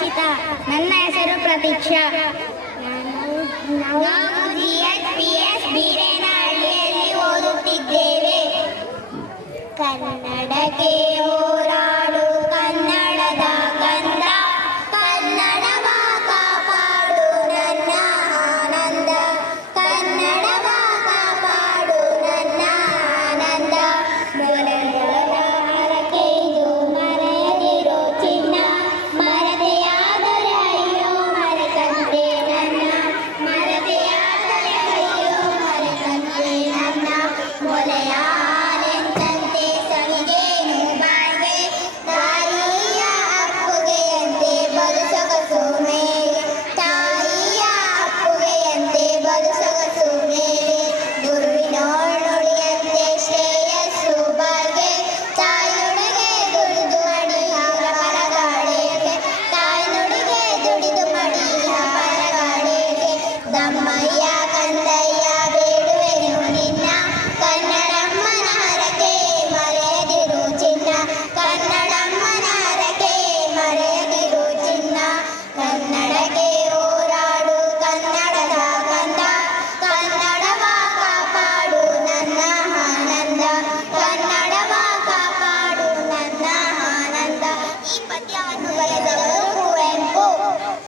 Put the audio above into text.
ನನ್ನ ಹೆಸರು ಪ್ರತೀಕ್ಷಾ. ನಾವು ಜಿ ಎಸ್ ಪಿ ಎಸ್ ಬೀರೇನಹಳ್ಳಿಯಲ್ಲಿ ಓದುತ್ತಿದ್ದೇವೆ. ಕನ್ನಡಕ್ಕೆ